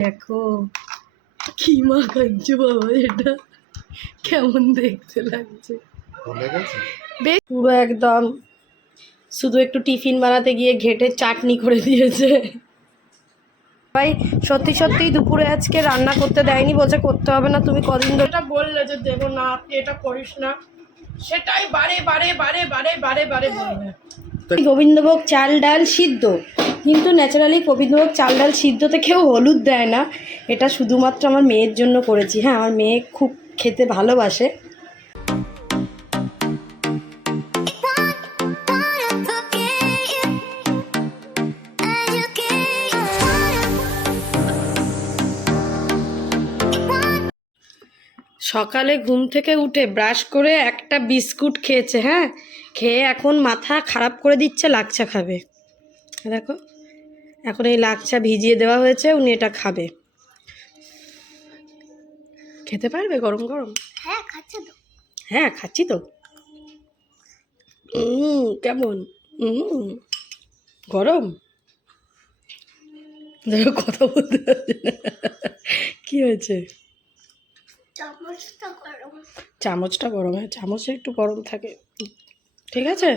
দেখো কি মা খাচ্ছে বাবা এটা। কেমন দেখতে লাগছে? বেশ। পুরো একদম শুধু একটু টিফিন বানাতে গিয়ে ঘেটে চাটনি করে দিয়েছে। ভাই সত্যি সত্যি দুপুরে আজকে রান্না করতে দেয়নি বলছে করতে হবে না তুমি কদিন ধরে এটা বললে যে দেবো না আপনি এটা করিস না। সেটাই বারে বারে বারে বারে বারে বারে বলবে। গোবিন্দভোগ চাল, ডাল সিদ্ধ। কিন্তু ন্যাচারালি গোবিন্দভোগ চাল, ডাল সিদ্ধতে কেউ হলুদ দেয় না। এটা শুধুমাত্র আমার মেয়ের জন্য করেছি। হ্যাঁ আমার মেয়ে খুব খেতে ভালোবাসে। সকালে ঘুম থেকে উঠে ব্রাশ করে একটা বিস্কুট খেয়েছে হ্যাঁ? খেয়ে এখন মাথা খারাপ করে দিচ্ছে লাচ্চা খাবে। দেখো এখন এই লাচ্চা ভিজিয়ে দেওয়া হয়েছে উনি এটা খাবে। খেতে পারবে গরম গরম? হ্যাঁ খাচ্ছে তো। হ্যাঁ খাচ্ছি তো। কেমন? গরম? দেখো কথা বলতে কি হয়েছে? চামচটা গরম। চামচটা গরম হয় চামচে একটু গরম থাকে। ঠিক আছে?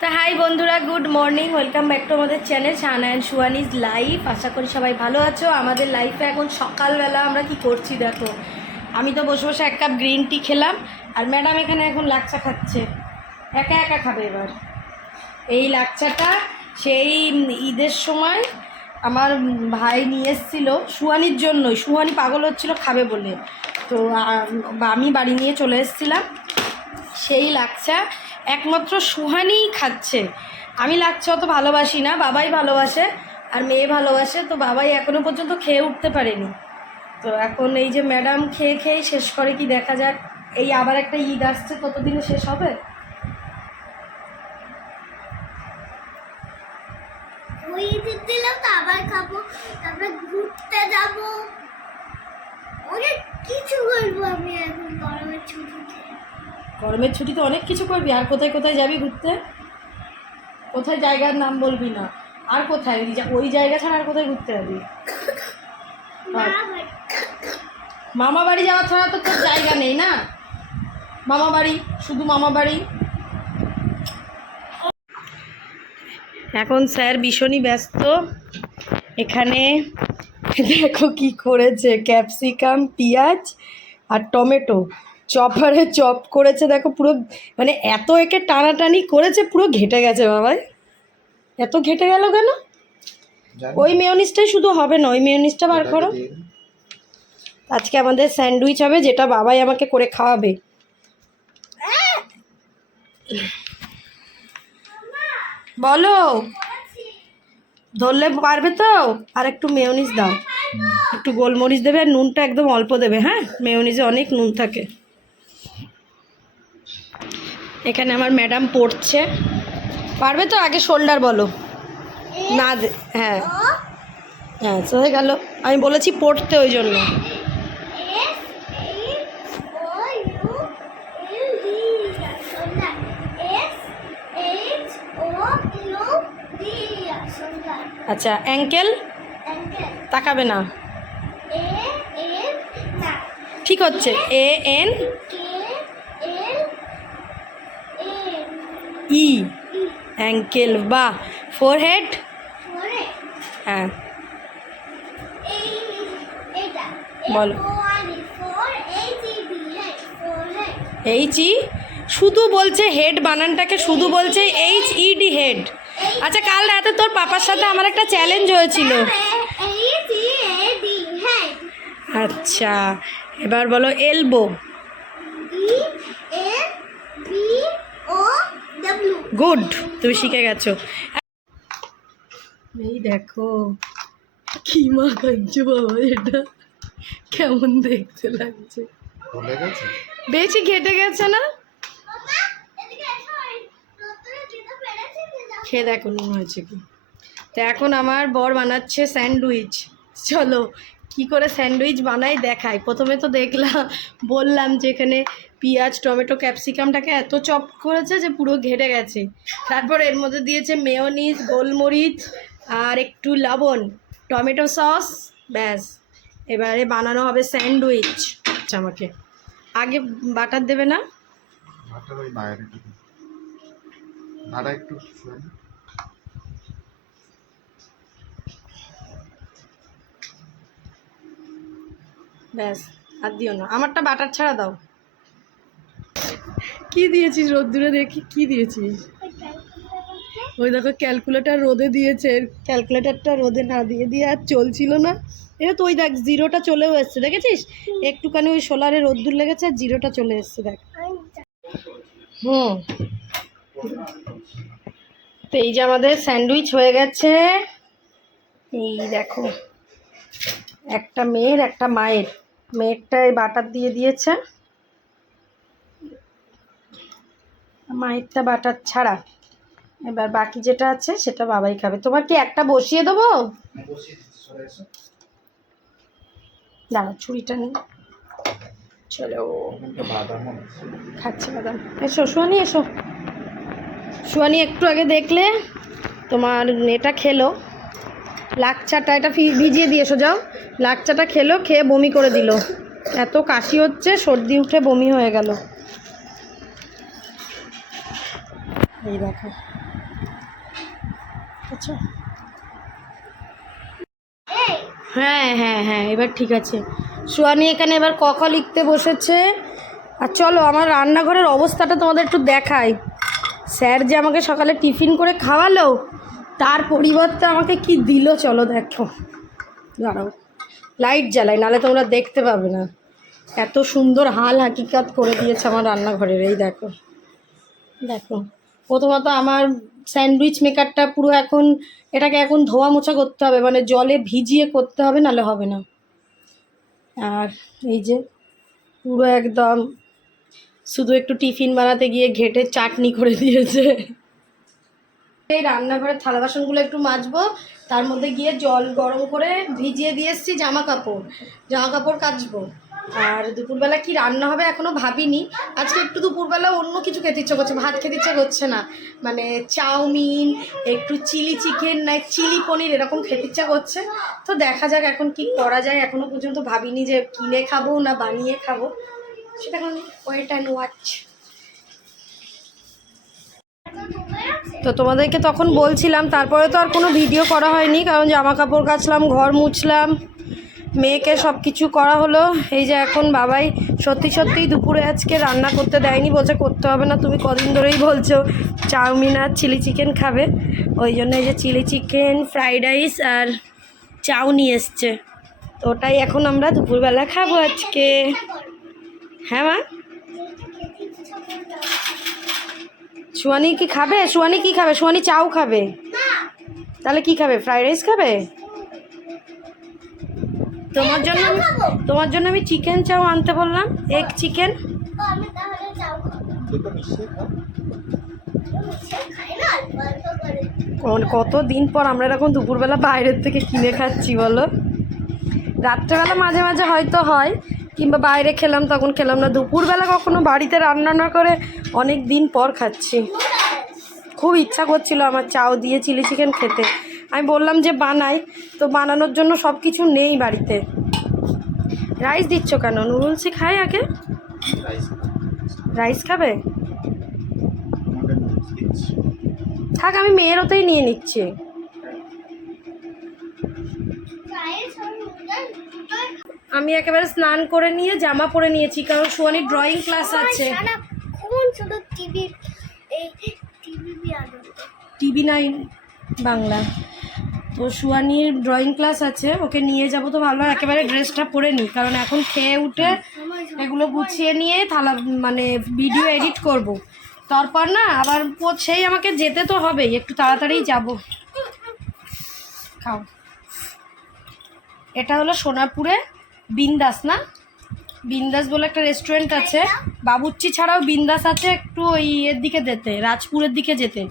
তা হাই বন্ধুরা good morning welcome back to আমাদের চ্যানেল শানায়ন সুয়ানিজ লাইফ। আশা করি সবাই ভালো আছো। আমাদের লাইফে এখন সকালবেলা আমরা কি করছি দেখো। আমি তো বসে বসে এক কাপ গ্রিন টি খেলাম আর ম্যাডাম এখানে এখন লাচ্চা খাচ্ছে। একা একা খাবে এবার। এই লাচ্চাটা সেই ঈদের সময় আমার ভাই নিয়ে এসেছিল সুহানির জন্যই। সুহানি পাগল হচ্ছিল, খাবে বলে। তো আমি বাড়ি নিয়ে চলে এসেছিলাম। সেই লাচ্চা একমাত্র সুহানিই খাচ্ছে। আমি লাচ্চা অত ভালোবাসি না, বাবাই ভালোবাসে আর মেয়ে ভালোবাসে, তো বাবাই এখনও পর্যন্ত খেয়ে উঠতে পারেনি। তো এখন এই যে ম্যাডাম খেয়ে খেয়ে শেষ করে কি দেখা যাক। এই আবার একটা ঈদ আসছে ততদিনে শেষ হবে? ওই ঈদের দিলেও তো আবার খাব তারপরে ঘুরতে যাব। অনেক কিছু করব আমি এখন গরমের ছুটিতে। গরমের ছুটিতে অনেক কিছু করবি? আর কোথায় কোথায় যাবি ঘুরতে? কোথায় জায়গার নাম বলবি না। আর কোথায়? ওই জায়গা ছাড়া আর কোথায় ঘুরতে যাবি? মামা বাড়ি। যাওয়া ছাড়া তো তোর জায়গা নেই না? মামা বাড়ি শুধু মামা বাড়ি এখন স্যার ভীষণই ব্যস্ত। এখানে দেখো কি করেছে ক্যাপসিকাম পেঁয়াজ আর টমেটো। চপারে চপ করেছে দেখো পুরো মানে এত একে টানাটানি করেছে পুরো ঘেটে গেছে বাবাই। এত ঘেটে গেল কেন? ওই মেয়নিসটাই শুধু হবে না ওই মেয়নিসটা বার করো। আজকে আমাদের স্যান্ডউইচ হবে যেটা বাবাই আমাকে করে খাওয়াবে। বলো। ধরলে পারবে তো? আর একটু মেয়নিস দাও। একটু গোলমরিচ দেবে আর নুনটা একদম অল্প দেবে হ্যাঁ? মেয়নিজে অনেক নুন থাকে। এখানে আমার ম্যাডাম পড়ছে। পারবে তো? আগে শোল্ডার বলো। না হ্যাঁ। হ্যাঁ হয়ে গেল। আমি বলেছি পড়তে ওই জন্য S H O U L D সন্ধ্যা S H O U D সন্ধ্যা আচ্ছা অ্যাঙ্কেল তাকাবে না। ঠিক হচ্ছে। এ এন ই অ্যাঙ্কেল বা ফোরে হ্যাঁ। বলো। H E head head E শুধু বলছে হেড বানানটাকে, শুধু বলছে এইচ ই ডি হেড আচ্ছা কাল রাতে তোর পাপার সাথে আমার একটা চ্যালেঞ্জ হয়েছিল। আচ্ছা এবার বলো এলবো গুড তুমি শিখে গেছো। এই দেখো কি মা খাচ্ছে বাবা এটা। কেমন দেখতে লাগছে। বেশি ঘেটে গেছে না মামা এদিকে এসো এই রোদ্দুরে যেতে পেরেছি কি যাও খেয়ে দেখো নুন হয়েছে কি? তো এখন আমার বর বানাচ্ছে স্যান্ডউইচ। চলো, কি করে স্যান্ডউইচ বানাই দেখাই। প্রথমে তো দেখলাম, বললাম যে এখানে পেঁয়াজ, টমেটো, ক্যাপসিকামটাকে এত চপ করেছে যে পুরো ঘেটে গেছে। তারপর এর মধ্যে দিয়েছে মেয়োনিজ, গোলমরিচ আর একটু লবণ, টমেটো সস, ব্যাস। এবারে বানানো হবে স্যান্ডউইচ। আচ্ছা আমাকে। আগে বাটার দেবে না? বাটার একটু। ব্যাস, আর দিও না। আমারটা বাটার ছাড়া দাও। কি দিয়েছিস রোদ্দুরে? দেখি কি দিয়েছিস? ওই দেখো, ক্যালকুলেটার রোদে দিয়েছে। ক্যালকুলেটারটা রোদে না দিয়ে দিয়ে আর চলছিল না। এটা তো ওই দেখ, জিরোটা চলেও এসছে, দেখেছিস? একটুখানি ওই সোলারে রোদ্দুর লেগেছে আর জিরোটা চলে এসছে, দেখ। হুম। তো এই যে আমাদের স্যান্ডউইচ হয়ে গেছে। এই দেখো একটা মেয়ের একটা মায়ের। মেয়েরটাই বাটার দিয়ে দিয়েছে। মায়েরটা বাটার ছাড়া। এবার বাকি যেটা আছে সেটা বাবাই খাবে। তোমার কি একটা বসিয়ে দেবো? দাঁড়া ছুরিটা নেই। চলো। খাচ্ছে বাদাম। এসো সোয়ানি এসো। সোয়ানি একটু আগে দেখলে তোমার এটা খেলো। লাকচাটা এটা ভিজিয়ে দিয়ে এসো, যাও। লাকচাটা খেলো, খেয়ে বমি করে দিল। এত কাশি হচ্ছে, সর্দি উঠে বমি হয়ে গেল। এই দেখো। আচ্ছা। হ্যাঁ হ্যাঁ হ্যাঁ এবার ঠিক আছে। সোয়ানি এখানে এবার ক খ লিখতে বসেছে। আর চলো, আমার রান্নাঘরের অবস্থাটা তোমাদের একটু দেখাই। স্যার যে আমাকে সকালে টিফিন করে খাওয়ালো, তার পরিবর্তে আমাকে কি দিল চলো দেখো। দাঁড়াও লাইট জ্বালাই নাহলে তোমরা দেখতে পাবে না। এত সুন্দর হাল হাকিকাত করে দিয়েছে আমার রান্নাঘরের, এই দেখো। দেখো, প্রথমত আমার স্যান্ডউইচ মেকারটা পুরো এখন, এটাকে এখন ধোয়া মোছা করতে হবে মানে জলে ভিজিয়ে করতে হবে নাহলে হবে না। আর এই যে পুরো একদম শুধু একটু টিফিন বানাতে গিয়ে ঘেটে চাটনি করে দিয়েছে। এই রান্নাঘরের থালা বাসনগুলো একটু মাজবো, তার মধ্যে গিয়ে জল গরম করে ভিজিয়ে দিয়ে এসছি জামা কাপড় জামা কাপড় কাচবো। আর দুপুরবেলা কি রান্না হবে এখনও ভাবিনি। আজকে একটু দুপুরবেলা অন্য কিছু খেতে ইচ্ছে করছে, ভাত খেতে ইচ্ছা করছে না। মানে চাউমিন, একটু চিলি চিকেন, না চিলি পনির এরকম খেতে ইচ্ছা করছে। তো দেখা যাক এখন কি করা যায়। এখনও পর্যন্ত ভাবিনি যে কিনে খাব না বানিয়ে খাব। তো তোমাদেরকে তখন বলছিলাম, তারপরে তো আর কোনো ভিডিও করা হয়নি, কারণ জামা কাপড় কাচলাম, ঘর মুছলাম, মেয়েকে সব কিছু করা হলো। এই যে এখন বাবাই সত্যি সত্যিই দুপুরে আজকে রান্না করতে দেয়নি, বলছে করতে হবে না, তুমি কদিন ধরেই বলছো, চাউমিন আর চিলি চিকেন খাবে। ওই জন্য এই যে চিলি চিকেন, ফ্রাইড রাইস আর চাউ নিয়ে এসছে। তো ওটাই এখন আমরা দুপুরবেলা খাব আজকে। হ্যাঁ মা? সুয়ানি কি খাবে? সুয়ানি কি খাবে? সুয়ানি চাউ খাবে। তাহলে কি খাবে? ফ্রাইড রাইস খাবে? তোমার জন্য আমি তোমার জন্য আমি চিকেন চাউ আনতে বললাম। এগ চিকেন চাও কত দিন পর আমরা এরকম দুপুরবেলা বাইরের থেকে কিনে খাচ্ছি বলো? রাত্রেবেলা মাঝে মাঝে হয়তো হয় কিংবা বাইরে খেলাম তখন খেলাম না। দুপুরবেলা কখনো বাড়িতে রান্না না করে অনেক দিন পর খাচ্ছি। খুব ইচ্ছা করছিল আমার চাও দিয়ে চিলি চিকেন খেতে। আমি বললাম যে বানাই। তো বানানোর জন্য সব কিছু নেই বাড়িতে। রাইস দিচ্ছ কেন? নুডলসই খাই আগে? রাইস খাবে। থাক আমি মেয়ের ওতেই নিয়ে নিচ্ছি। আমি একেবারে স্নান করে নিয়ে জামা পরে নিয়েছি কারণ সোয়ানির ড্রয়িং ক্লাস আছে। টিভি এই টিভি টিভি নাইন বাংলা। তো সুয়ানির ড্রয়িং ক্লাস আছে ওকে নিয়ে যাব তো ভালো একেবারে ড্রেসটা পরে নিই কারণ এখন খেয়ে উঠে এগুলো গুছিয়ে নিয়ে থালা মানে ভিডিও এডিট করব। তারপর না আবার সেই আমাকে যেতে তো হবেই একটু তাড়াতাড়ি যাব। খাও। এটা হলো সোনারপুরে বিন্দাস না? বিন্দাস বলে একটা রেস্টুরেন্ট আছে। বাবুচ্চি ছাড়াও বিন্দাস আছে একটু ওই এর দিকে যেতে রাজপুরের দিকে যেতে।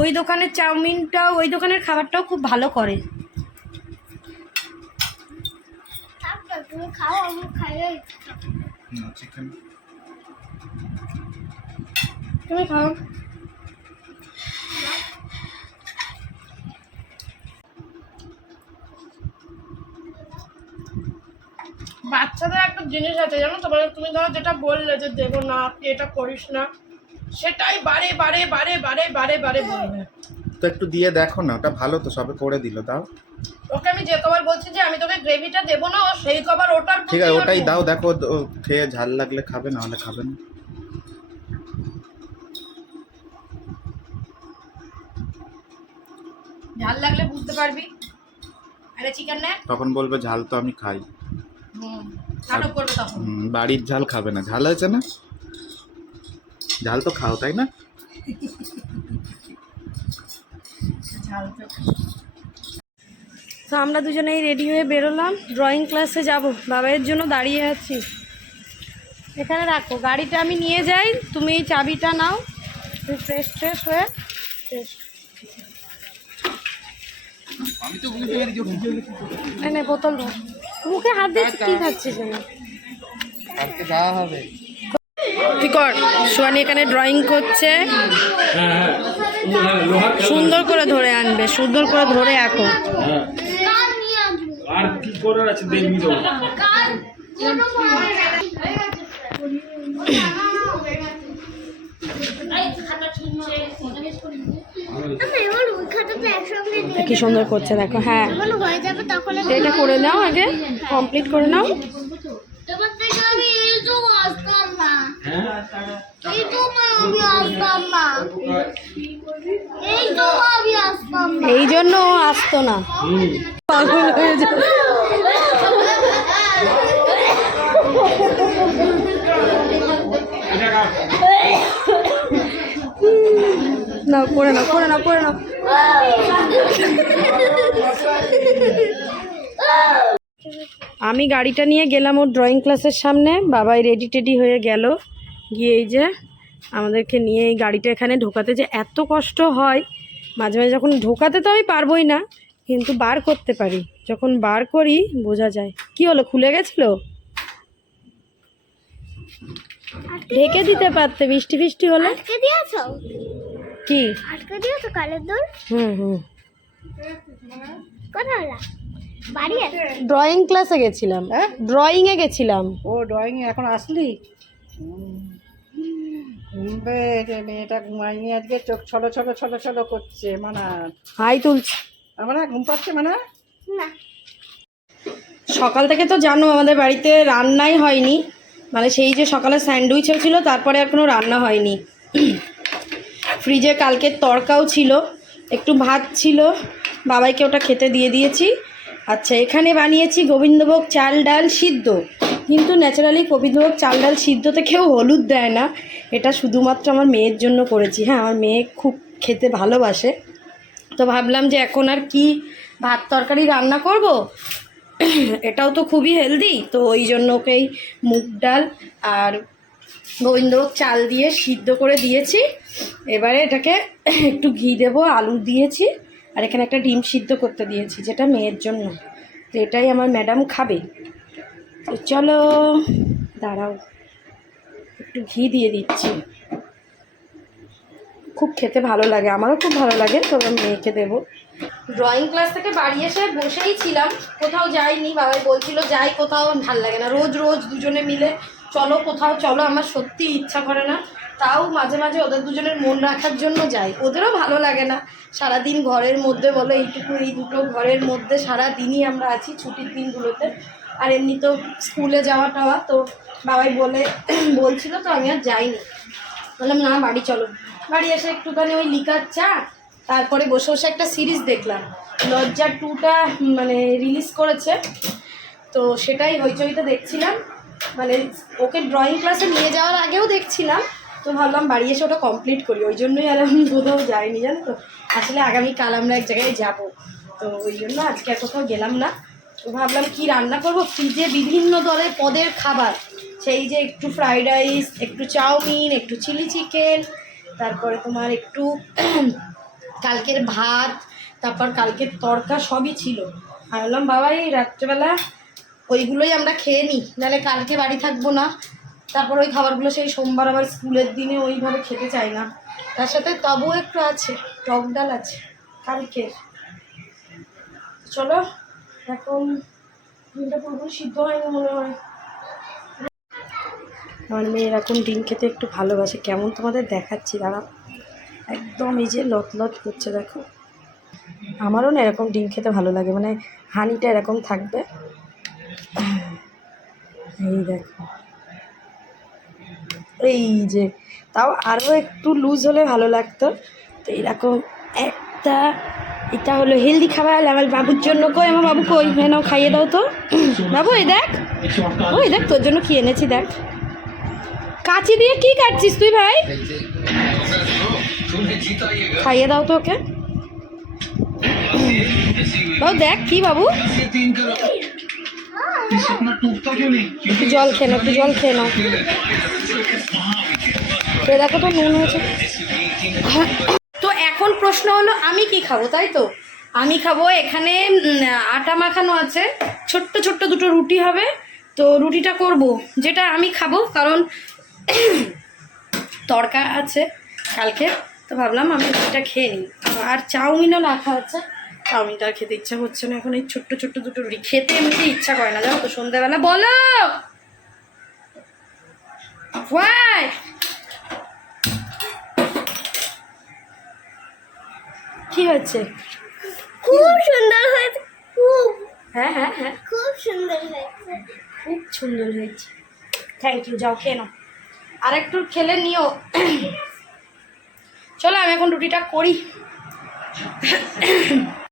ওই দোকানের চাউমিনটাও ওই দোকানের খাবারটাও খুব ভালো করে। তুমি খাও আমি খাইয়ে চিকেন তুমি খাও বাচ্চাদের একটা জিনিস আছে জানো তো? মানে তুমি ধরো যেটা বললে যে দেবো না তুই এটা করিস না সেটাই বারে বারে বারে বারে বারে বারে বলবে। তো একটু দিয়ে দেখো না ওটা ভালো তো সবে করে দিল তাও ওকে আমি যে কবার বলছি যে আমি তোকে গ্রেভিটা দেবো না সেই কবার ওটার ঠিক আছে ওটাই দাও দেখো ও খেয়ে ঝাল লাগলে খাবে না হলে খাবে না। ঝাল লাগলে বুঝতে পারবি। আরে চিকেন নে তখন বলবে ঝাল তো আমি খাই হুম নাটক করবে তখন হুম, বাড়ির ঝাল খাবে না। ঝাল হয়েছে না? ঝাল তো খাও তাই না? তো আমরা দুজনেই রেডি হয়ে বেরোলাম। ড্রয়িং ক্লাসে যাব। বাবাইয়ের জন্য দাঁড়িয়ে আছি। এখানে রাখো। গাড়িটা আমি নিয়ে যাই। তুমি এই চাবিটা নাও। তুমি ফ্রেশ ফ্রেশ হয়ে ফ্রেশ না না বোতল ধর মুখে হাত দিচ্ছি কি খাচ্ছিস না কালকে যাওয়া হবে। কি কর সোয়ানি এখানে ড্রয়িং করছে। সুন্দর করে ধরে আনবে সুন্দর করে ধরে আঁকো। কার নিয়ে আসব আর কি করার আছে দেখবি তো কোনো আমি এবার ওই খাতাটা একসঙ্গে দিয়ে কি সুন্দর করছে দেখো হ্যাঁ। এটা করে নাও আগে কমপ্লিট করে নাও। এই জন্য আসতো না। পাগল হয়ে যাবে। না করে নাও করে নাও করে নাও। আমি গাড়িটা নিয়ে গেলাম ওর ড্রয়িং ক্লাসের সামনে। বাবাই রেডি টেডি হয়ে গেল। গিয়ে এই যে আমাদেরকে নিয়ে এই গাড়িটা এখানে ঢোকাতে যে এত কষ্ট হয়। মাঝে মাঝে যখন ঢোকাতে তো আমি পারবোই না, কিন্তু বার করতে পারি। যখন বার করি, বোঝা যায়। কি হলো, খুলে গেছিল? ঢেকে দিতে পারতে বৃষ্টি ফিষ্টি হলে? কি? আটকে দিয়েছ কালের দোল? হুম হুম। কোথায়? বাড়ি আছে? ড্রয়িং ক্লাসে গেছিলাম ড্রয়িংয়ে গেছিলাম। ও ড্রয়িং এখন আসলি? ঘুমবে যে মেয়েটা ঘুমায়নি আজকে চোখ ছলো ছলো ছলো ছলো করছে মানা। হাই তুলছি। আমার ঘুম পাচ্ছে মানে? না। সকাল থেকে তো জানো আমাদের বাড়িতে রান্নাই হয়নি। মানে সেই যে সকালে স্যান্ডউইচ ছিল তারপরে আর কোনো রান্না হয়নি। ফ্রিজে কালকের তরকাও ছিল, একটু ভাত ছিল, বাবাইকে ওটা খেতে দিয়ে দিয়েছি। আচ্ছা এখানে বানিয়েছি গোবিন্দভোগ চাল ডাল সিদ্ধ। কিন্তু ন্যাচারালি গোবিন্দভোগ চাল ডাল সিদ্ধতে কেউ হলুদ দেয় না। এটা শুধুমাত্র আমার মেয়ের জন্য করেছি। হ্যাঁ আমার মেয়ে খুব খেতে ভালোবাসে। তো ভাবলাম যে এখন আর কি ভাত তরকারি রান্না করব? এটাও তো খুবই হেলদি তো ওই জন্য ওকেই মুগ ডাল আর গোবিন্দভোগ চাল দিয়ে সিদ্ধ করে দিয়েছি। এবারে এটাকে একটু ঘি দেবো, আলু দিয়েছি, আর এখানে একটা ডিম সিদ্ধ করতে দিয়েছি, যেটা মেয়ের জন্য। তো এটাই আমার ম্যাডাম খাবে। তো চলো, দাঁড়াও, একটু ঘি দিয়ে দিচ্ছি। খুব খেতে ভালো লাগে, আমারও খুব ভালো লাগে তো আমি মেয়েকে দেবো। ড্রয়িং ক্লাস থেকে বাড়ি এসে বসেই ছিলাম, কোথাও যাইনি বাবাই বলছিল যাই কোথাও, ভালো লাগে না। রোজ রোজ দুজনে মিলে চলো কোথাও, চলো, আমার সত্যি ইচ্ছা করে না। তাও মাঝে মাঝে ওদের দুজনের মন রাখার জন্য যাই। ওদেরও ভালো লাগে না। সারাদিন ঘরের মধ্যে বলো, এইটুকু, এই দুটো ঘরের মধ্যে সারা দিনই আমরা আছি ছুটির দিনগুলোতে। আর এমনি তো স্কুলে যাওয়া টাওয়া তো বাবাই বলে, বলছিল তো, আমি আর যাইনি। বললাম, না, বাড়ি চলো। বাড়ি এসে একটুখানি ওই লিকার চা, তারপরে বসে বসে একটা সিরিজ দেখলাম। লজ্জা টুটা মানে রিলিজ করেছে। তো সেটাই হইচইতে দেখছিলাম। মানে ওকে ড্রয়িং ক্লাসে নিয়ে যাওয়ার আগেও দেখছিলাম, তো ভাবলাম বাড়ি এসে ওটা কমপ্লিট করি। ওই জন্যই আর আমি কোথাও যাইনি, জানো তো? আসলে আগামীকাল আমরা এক জায়গায় যাব। তো ওই জন্য আজকে আর কোথাও গেলাম না। তো ভাবলাম কি রান্না করব? ফ্রিজে বিভিন্ন দলের পদের খাবার। সেই যে একটু ফ্রাইড রাইস একটু চাউমিন, একটু চিলি চিকেন তারপরে তোমার একটু কালকের ভাত, তারপর কালকের তরকা সবই ছিল। আমি বললাম বাবা এই রাত্রেবেলা ওইগুলোই আমরা খেয়ে নিই। নাহলে কালকে বাড়ি থাকব না। তারপর ওই খাবারগুলো সেই সোমবার আবার স্কুলের দিনে ওইভাবে খেতে চাই না। তার সাথে তবুও একটু আছে, টক ডাল আছে, কালকের। চলো, এখন ডিমটা পুরোপুরি সিদ্ধ হয়নি মনে হয়। আমার মেয়ে এরকম ডিম খেতে একটু ভালোবাসে। কেমন তোমাদের দেখাচ্ছি দাঁড়া একদম এই যে লত লত করছে, দেখো। আমারও না এরকম ডিম খেতে ভালো লাগে মানে হানিটা এরকম থাকবে। এই দেখো। এই যে, তাও আরও একটু লুজ হলে ভালো লাগতো। তো এরকম একটা, এটা হলো হেলদি খাবার। আমার বাবুর জন্য কই? আমার বাবু কই? হেন খাইয়ে দাও তো। বাবু, এই দেখ। ওই দেখ, তোর জন্য কি এনেছি, দেখ। কাচি দিয়ে কি কাটছিস তুই, ভাই? খাইয়ে দাও তো ওকে। বাবু দেখ, কি বাবু? জল খেয়ে একটু জল তো দেখো তো তো এখন প্রশ্ন হলো, আমি কি খাব, তাই তো? আমি খাব এখানে আটা মাখানো আছে। ছোট্ট ছোট্ট দুটো রুটি হবে। তো রুটিটা করব, যেটা আমি খাব, কারণ তরকা আছে কালকে। তো ভাবলাম আমি রুটিটা খেয়ে নিই। আর চাউমিনও রাখা আছে। চাউমিনটা আর খেতে ইচ্ছা হচ্ছে না। এখন এই ছোট্ট ছোট্ট দুটো খেতে এমনিতে ইচ্ছা করে না। জানো তো সন্ধ্যাবেলা বলো? কি হচ্ছে খুব সুন্দর হয়েছে খুব। হ্যাঁ হ্যাঁ হ্যাঁ। খুব সুন্দর হয়েছে। খুব সুন্দর হয়েছে। থ্যাংক ইউ যাও খেয়ে নাও। আর একটু খেলে নিও। চলো আমি এখন রুটিটা করি।